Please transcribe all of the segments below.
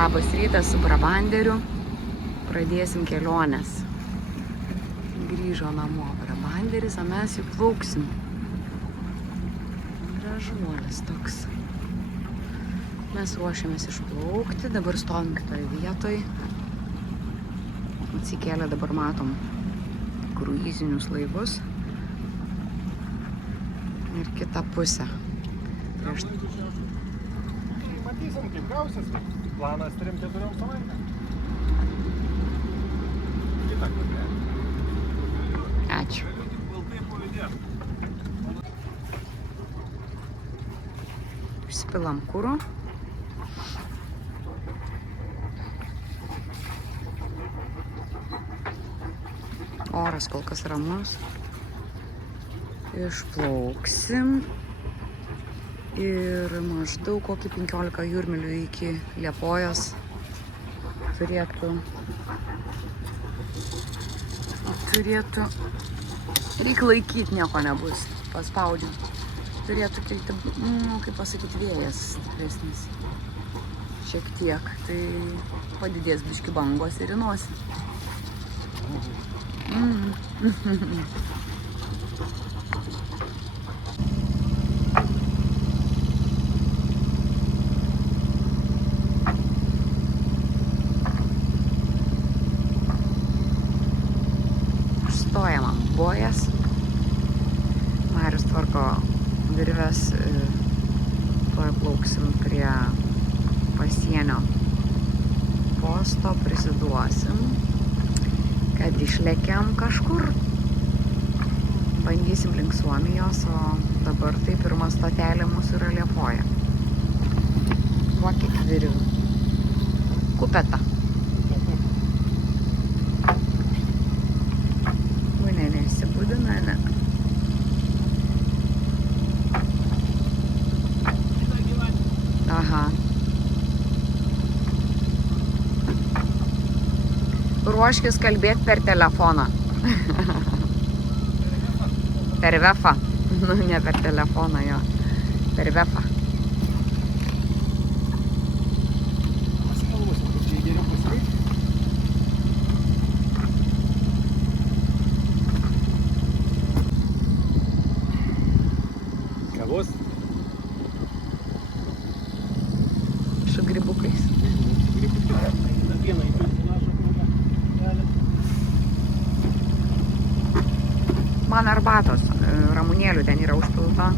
Labas rytas su Brabanderiu. Pradėsim kelionės. Grįžo namo Brabanderis, o mes jau plauksim. Gražuolis toks. Mes ruošiamės išplaukti, dabar stovim kitoj vietoj. Atsikėlę dabar matom kruizinius laivus. Ir kitą pusę. Matysim, kaip gausis. Planas 3-4 savaitėm. Kitą kartą. Ačiū. Užsipilam kuro. Oras kol kas ramus. Išplauksim. Ir maždaug kokį 15 jūrmilių iki Liepojos turėtų reik laikyti, nieko nebus, paspaudžiu. Turėtų kilti, kaip pasakyti, vėjas stipresnis. Šiek tiek, tai padidės biški bangos ir į nosį. Stojam ant buojas. Marius tvarko virves, tuoj plauksim prie pasienio posto, prisiduosim, kad išlekiam kažkur. Bandysim link Suomijos, o dabar tai pirma stotelė mūsų yra Liepoja. Duokit virvių. Kupeta. Nesibudina, ne? Aha. Ruoškis kalbėti per telefoną. Per vefą. Nu, ne per telefoną, jo. Per vefą. Kavos? Su grybukais. Man arbatos, ramunėlių ten yra užpilta.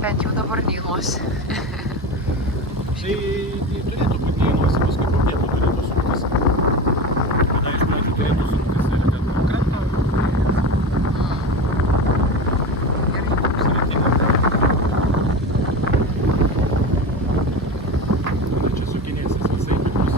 Bent jau dabar neįnosi. Tai turėtų būti neįnosi, paskui pabėtų turėtų suktis. Tada iš pradžių turėtų suktis ir ten nuo kranto. Tada čia sukinėsis visai kitus.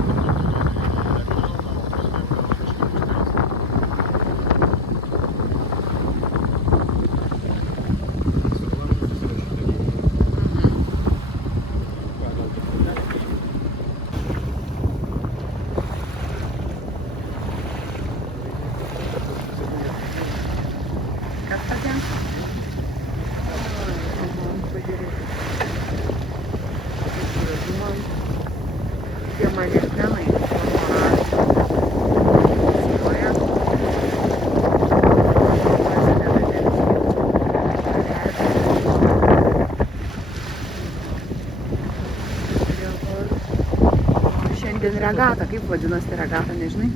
Regata, kaip vadinasi regata, nežinai?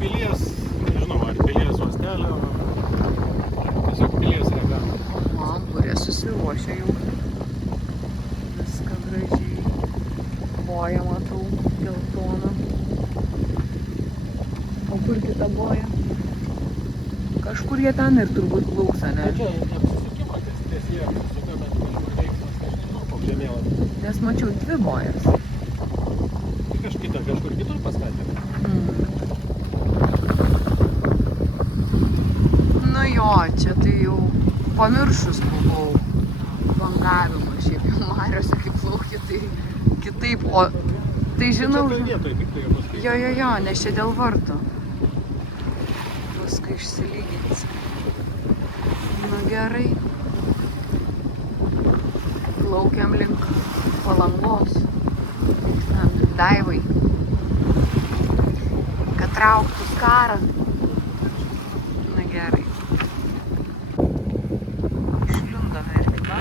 Pilies, nežinau, ar pilies uostelio, tiesiog pilies regata. O, burė susiruošia jau. Viską gražiai. Boja matau, geltona. O kur kita boja? Kažkur jie ten ir turbūt plauks, ne? Tai čia neapsisukimo ties jie, apsisuka, bet kažkur veiksmas, nežinau, koks žemėlapis. Nes mačiau 2 bojas. Kažkur kitur pastatė. Nu jo, čia tai jau pamiršus buvau bangavimą. Šiaip jau mariose kaip plauki, tai kitaip. O tai žinau... Čia vietoj tik tai paskui. Jo, nes čia dėl vartų. Paskui išsilygins. Nu gerai. Plaukiam link Palangos. Vykstam link Daivai. Kad trauktų skarą. Na gerai. Išliundame ir kiba.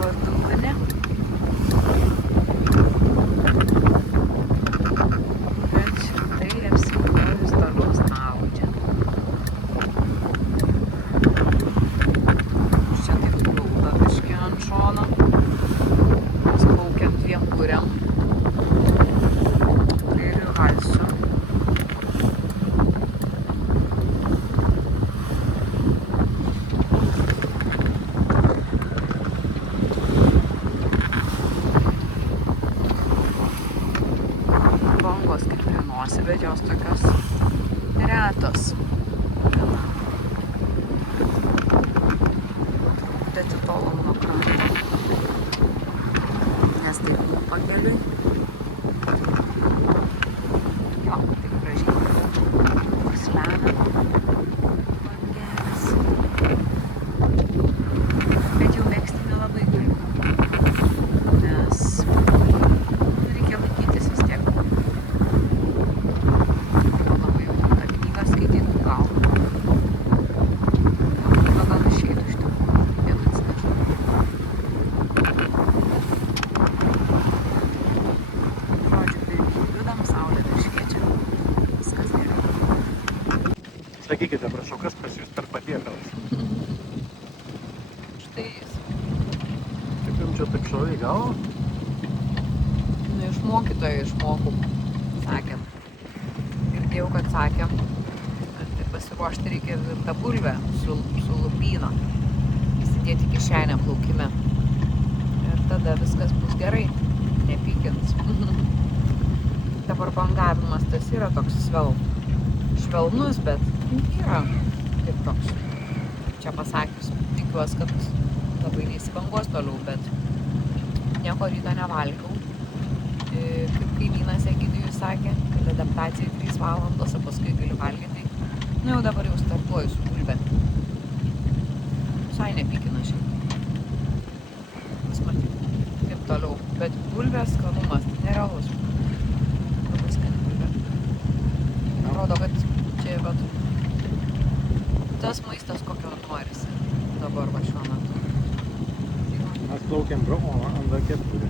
Vardūnė. Bet šitai apsiklojus toliau snaudžia. Čia taip plauda biškį ant šono. Mes plaukiam 2 būriam. Halsiu. Bangos kaip ir nosį, bet jos tokios retos. Bet tolom nuo kranto. Nes taip pakeliui. Jo, taip gražiai slena bangelės. Bet jau mėgsti nelabai galiu, nes reikia laikytis vis tiek. Labai jau tą knygą skaitytų gal. Gal išeitų iš tikrųjų, vietų atsinežtų. Sakykite, prašau, kas pas jūs per patiekalas? Štai jis. Kaip jums čia taip šovė į galvą? Nu, iš mokytojo išmokau, sakėm. Girdėjau, kad sakėm, kad pasiruošti reikia virtą bulvę su lupyna. Įsidėti kišenę plaukime. Ir tada viskas bus gerai, nepykins. Dabar bangavimas tas yra toks švelnus, bet yra kaip toks. Čia pasakius, tikiuosi, kad labai neįsibanguos toliau, bet nieko ryto nevalgiau. Kaip kaimynas Egidijus sakė, kad adaptacija 3 valandos, o paskui gali valgyti. Nu jau dabar jau startuoju su bulve. Visai nepykina šiaip. Vis matyti, kaip toliau. Bet bulvės skanumas nerealus. Labai skani bulvė. Rodo, kad čia vat tas maistas, kokio norisi dabar va šiuo metu. Mes plaukiam ant kepurė.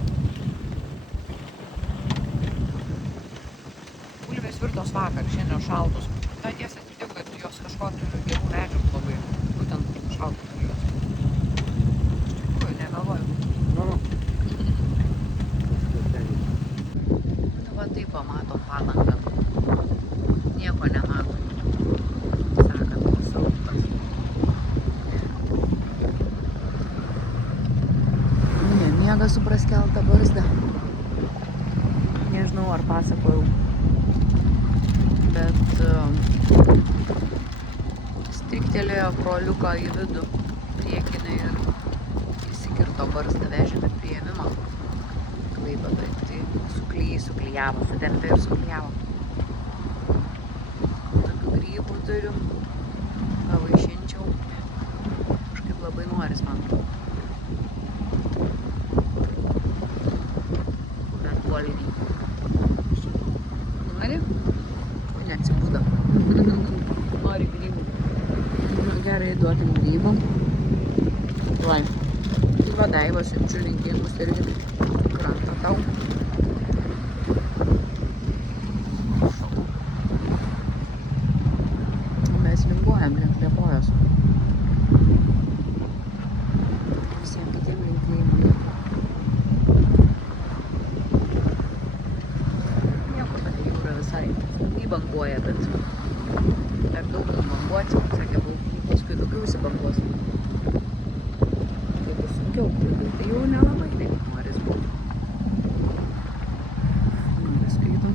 Bulvės virtos vakar, šiandien šaltus. Ta tiesa tik, kad jos kažko turi gerų medžiagų labai, būtent šaltus bulvės. Iš tikrųjų, negalvoju. Nu. Va taip pamatom Palangą. Nieko nematom. Sakant, mūsų rūpas. Nemiega su praskelta barzda. Nežinau, ar pasakojau. Bet striktelėjo broliuką į vidų priekinę ir įsikirto barzdą, vežėme priėmimą Klaipėdoj. Tai suklijavo, sutempė ir suklijavo. Tokių grybų turiu, pavaišinčiau. Kažkaip labai noris man. Bet poliniai. Nori? Neatsibudo. Nori grybų. Nu, gerai, duokim grybų. Vai. Tai va Daiva, siunčiu linkėjimus irgi krantą tau. Tai jau nelabai taip noris būti. Noris eiti.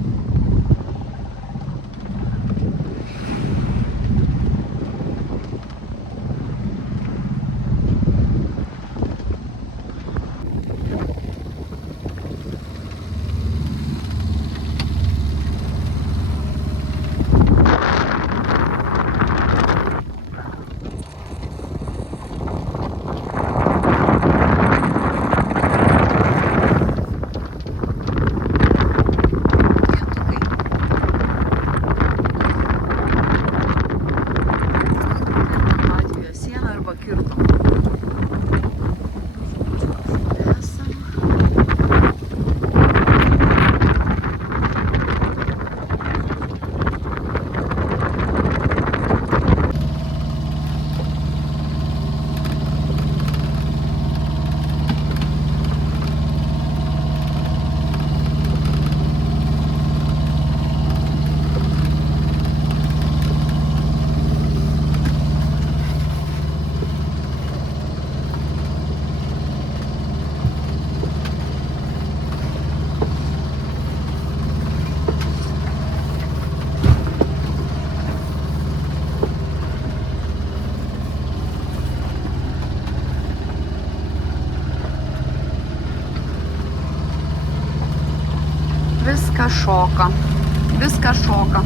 Viską šoka.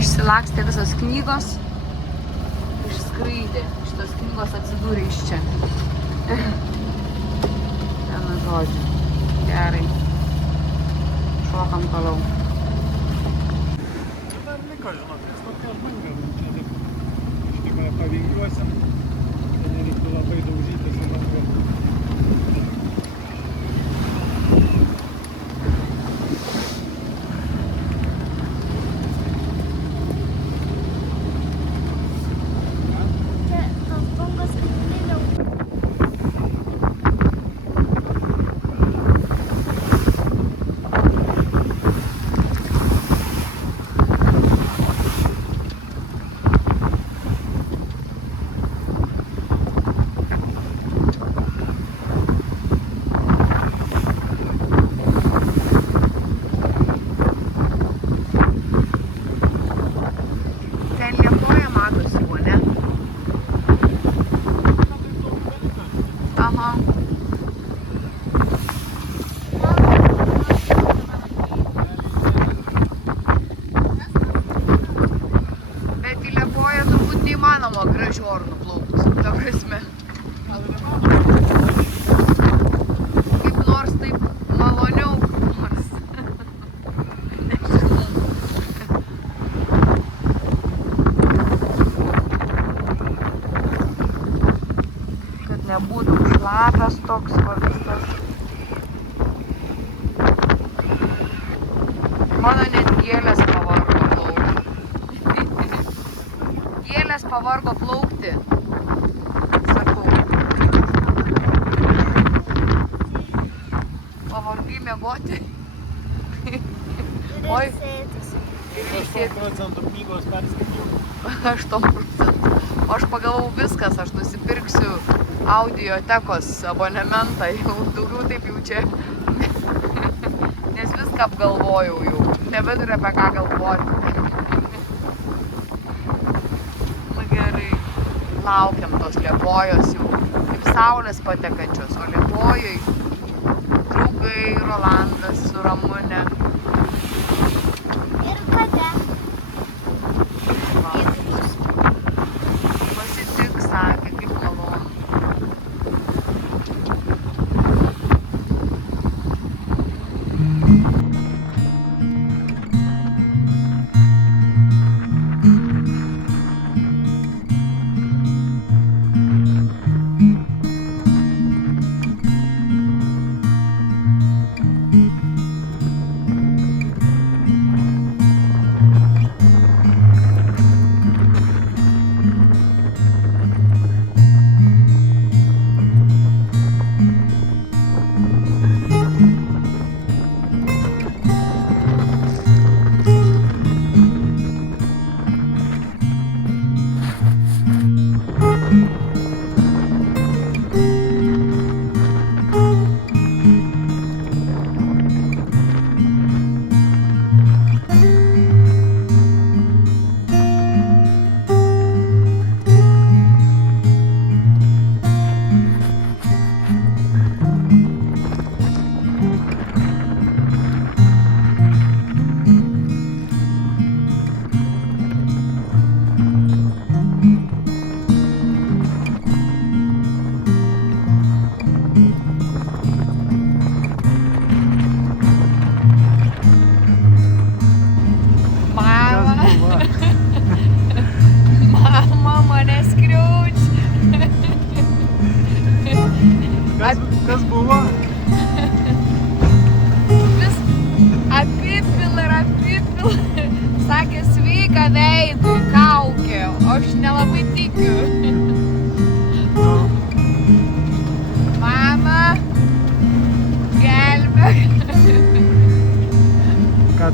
Išsilakstė visos knygos, išskraidė. Šitos knygos atsidūrė iš čia. Vienu žodžiu. Gerai. Šokam toliau. Dar liko, žinot, nes tokia žmanga. Čia taip ištikime pavingiuosim. Tai nereiktų labai daužyti su langom. Gražiorų plaukti, ta prasme. Kaip nors taip maloniau nors. Nežinau. Kad nebūtų šlapias toks visas. Mano net gėlės pavargo plaukti. Gėlės pavargo plaukti. Sakau. Pavargai miegoti. Oi. Ir 8% knygos perskaičiau. 8%. O aš pagalvojau viskas, aš nusipirksiu audiotekos abonementą. Jau daugiau taip jau čia. Nes viską apgalvojau jau. Nebeturiu apie ką galvoti. Laukiam tos Liepojos jau kaip saulės patekančios, o Liepojoj draugai Rolandas su Ramune. Ir kada? Pasitik, sakė, kaip malonu.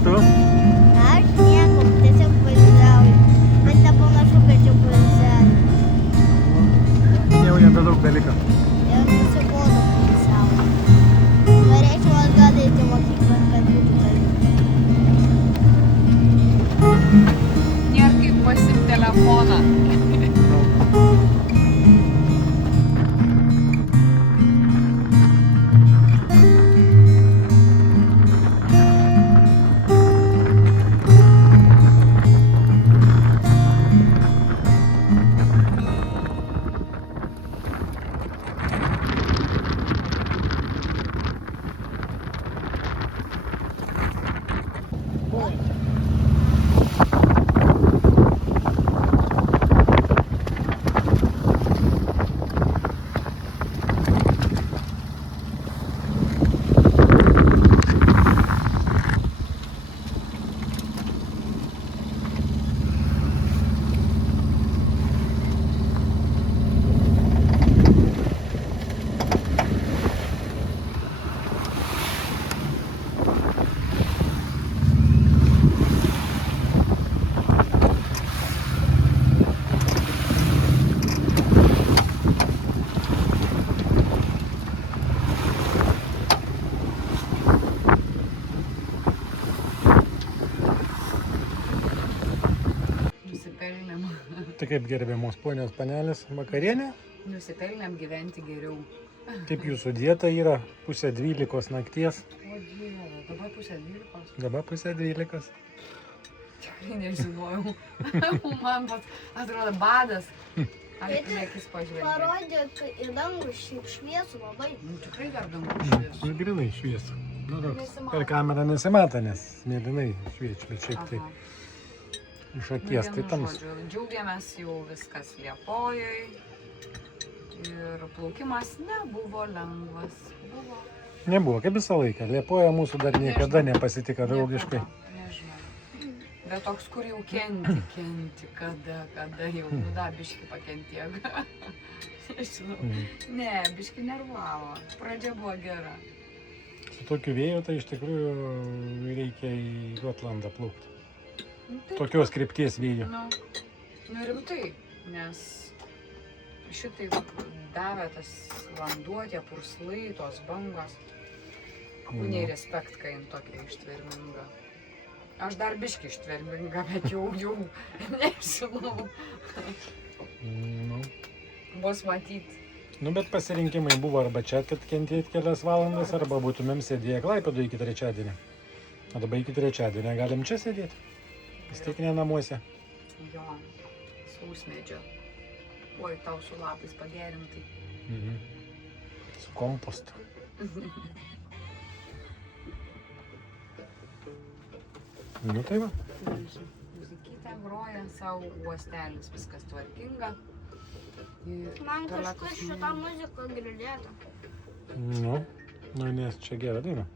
tu? Aš nieko, tiesiog poilsiauju. Bet nepanašu, kad čia poilsiauju. Jau nebedaug beliko. Jau nusibodo poilsiauju. Norėčiau atgal eiti į mokyklą, kad būtų toliau. Nėra kaip pasiimti telefoną. Nusipelnėm. Tai kaip gerbiamos ponios panelės vakarienė? Nusipelnėm gyventi geriau. Kaip jūsų dieta yra? 11:30 nakties. O Dieve, dabar 11:30. Dabar 11:30. Tikrai nežinojau. Man atrodo badas. Ar į akis pažvelgė? Parodė į dangų šviesų labai. Nu, tikrai dar dangus šviesų. Nu, grinai šviesa. Nu, toks. Nesimato. Per kamerą nesimato, nes mėlynai šviečia, bet šiaip tai Aha. iš akies tai Nu, tams. žodžiu, džiaugiamės jau viskas Liepojoj. Ir plaukimas nebuvo lengvas. Buvo. Nebuvo, kaip visą laiką. Liepoja mūsų dar niekada nepasitika draugiškai. Nežinau. Bet toks, kur jau kenti, kada jau nudabiški pakentiek. Nežinau. Ne, biški nervavo. Pradžia buvo gera. Su tokiu vėju tai iš tikrųjų reikia į Gotlandą plaukti. Nu, taip, Tokios krypties vėjų. nu rimtai, nes šitaip davė tas vanduo, tie purslai, tos bangos. Kūniai respekt, kai jin tokia ištverminga. Aš dar biški ištverminga, bet jau nežinau. Nu. Bus matyt. Nu, bet pasirinkimai buvo arba čia, kad kentėti kelias valandas, arba būtumėm sėdėję Klaipėdoje iki trečiadienio. O dabar iki trečiadienio galim čia sėdėti. Vis tiek ne namuose. Jo, sausmedžio. Oi, tau su lapais pagerintai. Mhm. Su kompostu. Nu tai va. Muzikytė groja, savo uostelis, viskas tvarkinga. Ir Man tualetas kažkas šitą muziką girdėta. Nu, nes čia gera daina.